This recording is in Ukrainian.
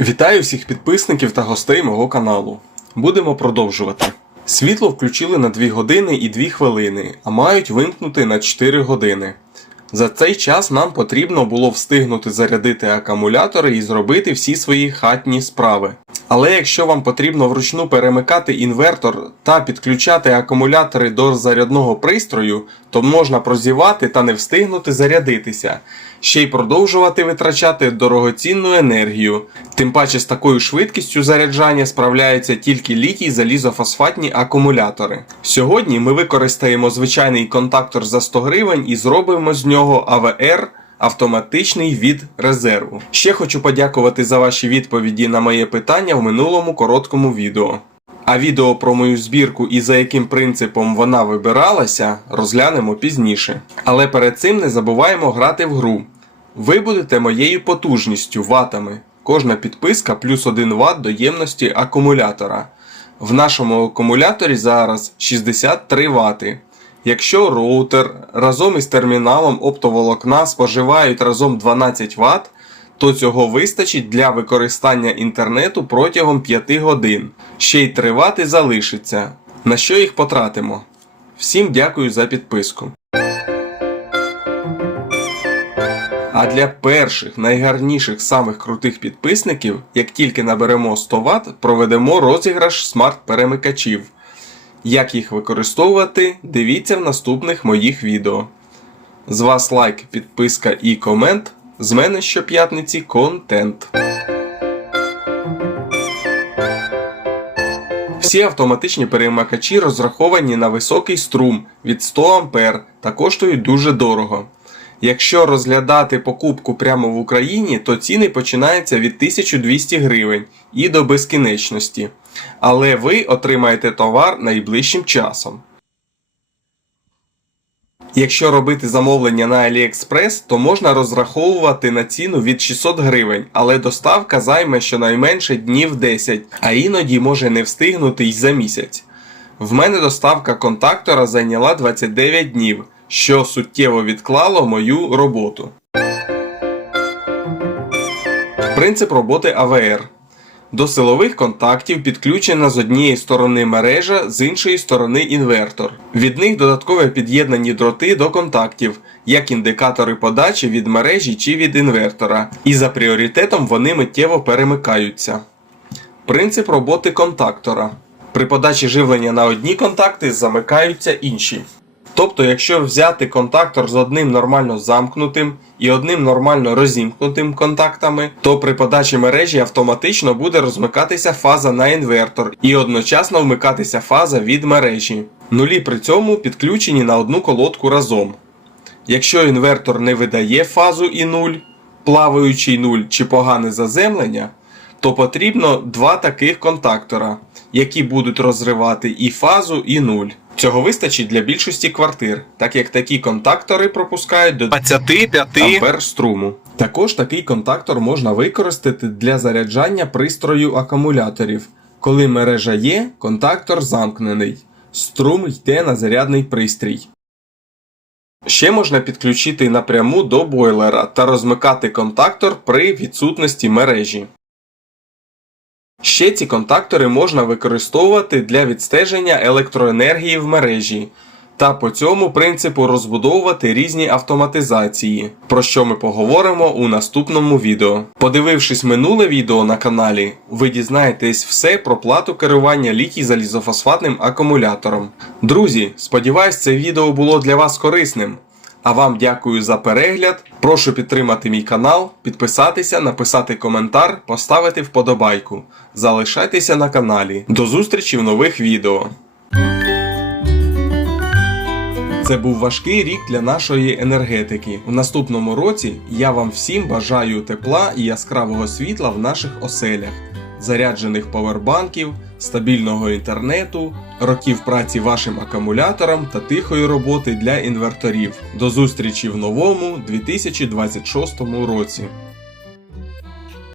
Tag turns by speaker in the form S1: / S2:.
S1: Вітаю всіх підписників та гостей мого каналу. Будемо продовжувати. Світло включили на 2 години і 2 хвилини, а мають вимкнути на 4 години. За цей час нам потрібно було встигнути зарядити акумулятори і зробити всі свої хатні справи. Але якщо вам потрібно вручну перемикати інвертор та підключати акумулятори до зарядного пристрою, то можна прозівати та не встигнути зарядитися, ще й продовжувати витрачати дорогоцінну енергію. Тим паче з такою швидкістю заряджання справляються тільки літій залізофосфатні акумулятори. Сьогодні ми використаємо звичайний контактор за 100 гривень і зробимо з нього АВР автоматичний від резерву. Ще хочу подякувати за ваші відповіді на моє питання в минулому короткому відео. А відео про мою збірку і за яким принципом вона вибиралася, розглянемо пізніше. Але перед цим не забуваємо грати в гру. Ви будете моєю потужністю ватами. Кожна підписка плюс 1 Вт до ємності акумулятора. В нашому акумуляторі зараз 63 Вт. Якщо роутер разом із терміналом оптоволокна споживають разом 12 Вт, то цього вистачить для використання інтернету протягом 5 годин. Ще й 3 Вт залишиться. На що їх потратимо? Всім дякую за підписку. А для перших найгарніших самих крутих підписників, як тільки наберемо 100 Вт, проведемо розіграш смарт-перемикачів. Як їх використовувати, дивіться в наступних моїх відео. З вас лайк, підписка і комент. З мене щоп'ятниці контент. Всі автоматичні перемикачі розраховані на високий струм від 100 А та коштують дуже дорого. Якщо розглядати покупку прямо в Україні, то ціни починаються від 1200 гривень і до безкінечності. Але ви отримаєте товар найближчим часом. Якщо робити замовлення на AliExpress, то можна розраховувати на ціну від 600 гривень, але доставка займе щонайменше днів 10, а іноді може не встигнути й за місяць. В мене доставка контактора зайняла 29 днів, що суттєво відклало мою роботу. Принцип роботи АВР. До силових контактів підключена з однієї сторони мережа, з іншої сторони інвертор. Від них додатково під'єднані дроти до контактів, як індикатори подачі від мережі чи від інвертора, і за пріоритетом вони миттєво перемикаються. Принцип роботи контактора. При подачі живлення на одні контакти замикаються інші. Тобто, якщо взяти контактор з одним нормально замкнутим і одним нормально розімкнутим контактами, то при подачі мережі автоматично буде розмикатися фаза на інвертор і одночасно вмикатися фаза від мережі. Нулі при цьому підключені на одну колодку разом. Якщо інвертор не видає фазу і 0, плаваючий 0 чи погане заземлення, то потрібно два таких контактора, які будуть розривати і фазу, і 0. Цього вистачить для більшості квартир, так як такі контактори пропускають до 25 ампер струму. Також такий контактор можна використати для заряджання пристрою акумуляторів. Коли мережа є, контактор замкнений. Струм йде на зарядний пристрій. Ще можна підключити напряму до бойлера та розмикати контактор при відсутності мережі. Ще ці контактори можна використовувати для відстеження електроенергії в мережі та по цьому принципу розбудовувати різні автоматизації, про що ми поговоримо у наступному відео. Подивившись минуле відео на каналі, ви дізнаєтесь все про плату керування літій залізофосфатним акумулятором. Друзі, сподіваюсь, це відео було для вас корисним. А вам дякую за перегляд. Прошу підтримати мій канал, підписатися, написати коментар, поставити вподобайку. Залишайтеся на каналі. До зустрічі в нових відео. Це був важкий рік для нашої енергетики. У наступному році я вам всім бажаю тепла і яскравого світла в наших оселях, заряджених повербанків, стабільного інтернету, років праці вашим акумуляторам та тихої роботи для інверторів. До зустрічі в новому 2026 році.